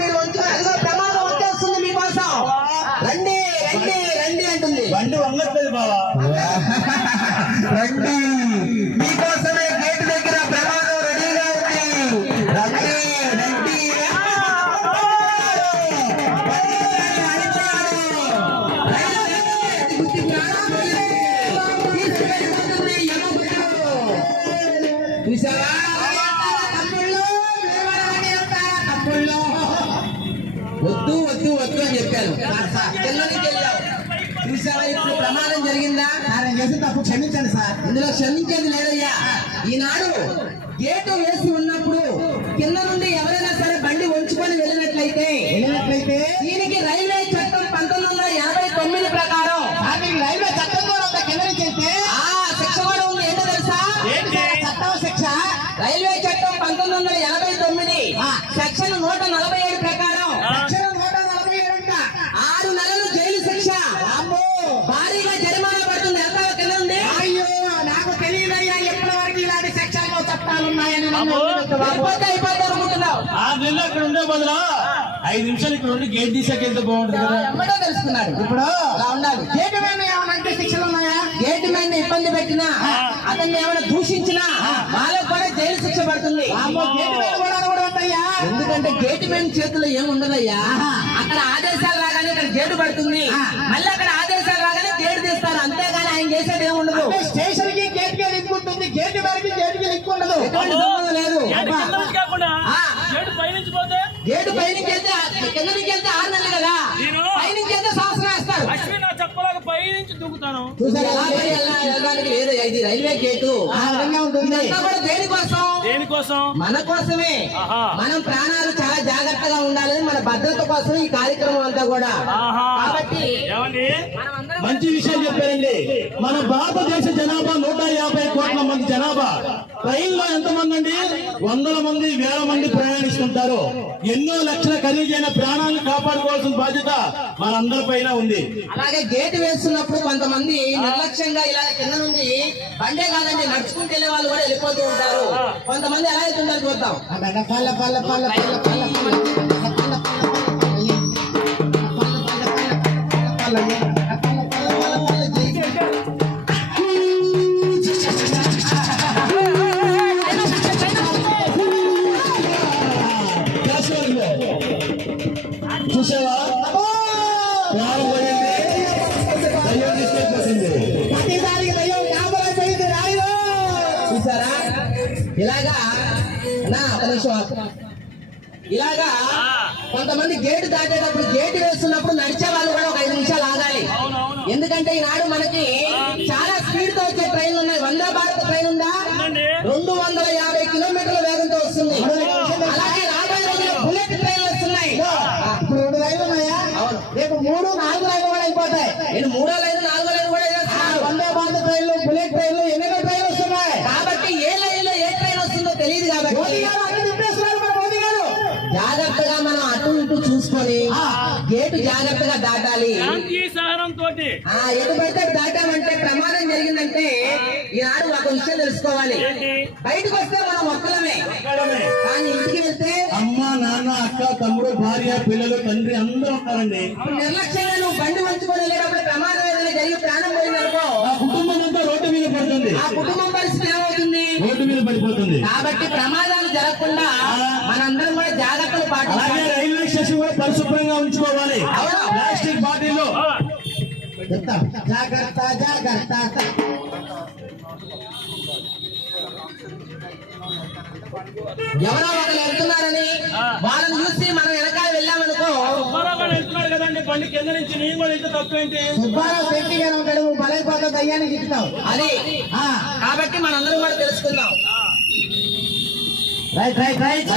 మీరు వంచుకొని అదిగో ప్రమాదం వచ్చేస్తుంది మీకోసం. రండి రండి రండి అంటుంది. బండి వంగట్లేదు బావా. రండి మీకోసమే గేట్ దగ్గర ప్రమాదం రెడీగా ఉంది. రండి రండి. చూసావా వద్దు వద్దు వద్దు అని చెప్పాను. కిందకి వెళ్ళావు. చూసావా ఇప్పుడు ప్రమాదం జరిగిందా? చేసిన తప్పు క్షమించండి సార్. ఇందులో క్షమించేది లేదయ్యా. ఈనాడు గేటు వేసి ఉన్నప్పుడు కింద నుండి ఎవరైనా సరే బండి వంచుకొని వెళ్ళినట్లయితే దీనికి రైల్వే చట్టం 1989 ప్రకారం రైల్వే చట్టం కూడా ఒక కింద నుంచి వెళ్తే శిక్ష కూడా ఉంది. ఏంటో తెలుసా? చట్టం శిక్ష రైల్వే చట్టం 1989 సెక్షన్ 147 ప్రకారం 6 నెలలు జైలు శిక్ష, భారీగా జరిమానా పడుతుంది. ఎంత కింద ఉంది? అయ్యో నాకు తెలియదయ్యా ఎప్పటి వరకు ఇలాంటి శిక్షలు చట్టాలు ఉన్నాయని. అయిపోతే అనుకుంటున్నావు. 6 నెలలు అక్కడ ఉండే బదులు 5 నిమిషాలు ఇక్కడ ఉండి గేట్ తీసాకెళ్తే బాగుంటుంది కదా. ఎమ్మడో తెలుసుకున్నాడు. ఇప్పుడు అలా ఉండాలి. గేటు మీద ఏమన్నా శిక్షలు ఉన్నాయా? గేటు మీద ఇబ్బంది పెట్టినా, అతన్ని ఏమైనా దూషించినా వాళ్ళకు కూడా జైలు శిక్ష పడుతుంది. గేటు మీద కూడా ఉంటాయా? ఎందుకంటే గేటు మీద చేతిలో ఏముండదయ్యా. అక్కడ ఆదేశాలు రాగానే ఇక్కడ గేటు పడుతుంది, మళ్ళీ అక్కడ ఆదేశాలు రాగానే గేటు తీస్తారు. అంతేగాని ఆయన చేసేది ఏముండదు. స్టేషన్ కి గేట్ కి లింక్ ఉంటుంది, గేటు వరకు గేట్ కి లింక్ ఉండదు. ఎటువంటి సంబంధం లేదు. గేటు గేటు పైనుంచి వెళ్తే కింద నుంచి వెళ్తే 6 నెలలు కదా, పైనుంచి వెళ్తే సంవత్సరం వేస్తారు. చెప్పలేక పై నుంచి దూకుతాను. వెళ్ళడానికి లేదు. ఇది రైల్వే గేటు. ఇదంతా కూడా దేనికోసం? మన కోసమే. మనం ప్రాణాలు చాలా జాగ్రత్తగా ఉండాలని, మన భద్రత కోసం ఈ కార్యక్రమం అంతా కూడా. కాబట్టి మంచి విషయం చెప్పారండి. మన భారతదేశ జనాభా 150 కోట్ల మంది జనాభా. ట్రైన్ లో ఎంతమంది అండి? 100 మంది 1000 మంది ప్రయాణిస్తుంటారు. ఎన్నో లక్షల ఖరీదైన ప్రాణాలను కాపాడుకోవాల్సిన బాధ్యత మనందరిపైన ఉంది. అలాగే గేటు వేస్తున్నప్పుడు కొంతమంది నిర్లక్ష్యంగా ఇలా కింద నుండి బండే కాదండి నడుచుకుంటూ వెళ్ళే వాళ్ళు కూడా వెళ్ళిపోతూ ఉంటారు. కొంతమంది ఎలా వెళ్తుంటారు చూద్దాం. చూసావా? చూసారా? ఇలాగా ఇలాగా కొంతమంది గేటు దాటేటప్పుడు, గేటు వేస్తున్నప్పుడు నడిచే వాళ్ళు కూడా ఒక 5 నిమిషాలు ఆగాలి. ఎందుకంటే ఈనాడు మనకి చాలా స్పీడ్ తో వచ్చే ట్రైన్లు ఉన్నాయి. వందే భారత్ ట్రైన్ ఉందా? 250 కిలోమీటర్ల వేగంతో వస్తుంది. అలాగే రాబోయే రోజుల్లో బుల్లెట్ ట్రైన్లు వస్తున్నాయి. ఇప్పుడు 2 లైన్లు ఉన్నాయా? రేపు 3, 4 లైన్లు కూడా అయిపోతాయి. నేను 3వ లైన్ 4వ లైన్ కూడా వేస్తున్నారు. వందే భారత్ ట్రైన్లు, బుల్లెట్ ట్రైన్లు, ఎన్నెన్నో ట్రైన్లు వస్తున్నాయి. కాబట్టి ఏ లైన్ లో ఏ ట్రైన్ వస్తుందో తెలియదు. కాబట్టి జాగ్రత్తగా మనం అటు ఇటు చూసుకొని గేటు జాగ్రత్తగా దాటాలి. ఎటు పడితే దాటామంటే ప్రమాదం జరిగిందంటే ఈనాడు ఒక విషయం తెలుసుకోవాలి. బయటకు వస్తే మనం ఒక్కలమే, కానీ ఇంటికి వెళ్తే అమ్మ, నాన్న, అక్క, తమ్ముడు, భార్య, పిల్లలు, తండ్రి అందరూ ఉంటారండి. నిర్లక్ష్యంగా నువ్వు బండి వంచుకొని వెళ్ళేటప్పుడు ప్రమాదం ఏదైనా జరిగి ప్రాణం పోయిందనుకో, ఆ కుటుంబం అంతా రోడ్డు మీద పడుతుంది. ఆ కుటుంబం పరిస్థితి ఏమవుతుంది? రోడ్డు మీద పడిపోతుంది. కాబట్టి ప్రమాదాలు జరగకుండా మనందరం కూడా జాగ్రత్తలు పాటించాలి. అలాగే రైల్వే స్టేషన్ కూడా పరిశుభ్రంగా ఉంచుకోవాలి. ప్లాస్టిక్ బాటిల్లో జాగ్రత్త జాగ్రత్త. ఎవరో ఒకరు వెళ్తున్నారని వాళ్ళని చూసి మనం వెనకాల వెళ్ళామనుకో, వెళ్తున్నాడు కదండి బండి కింద నుంచి, నేను కూడా ఇంత తప్పేంటి? సుబ్బారావు సేఫ్టీగా ఉంటాడు, బలైపోతా దయ్యాన్ని గిట్టుతావు. అది కాబట్టి మనందరం కూడా తెలుసుకుందాం. Right right right.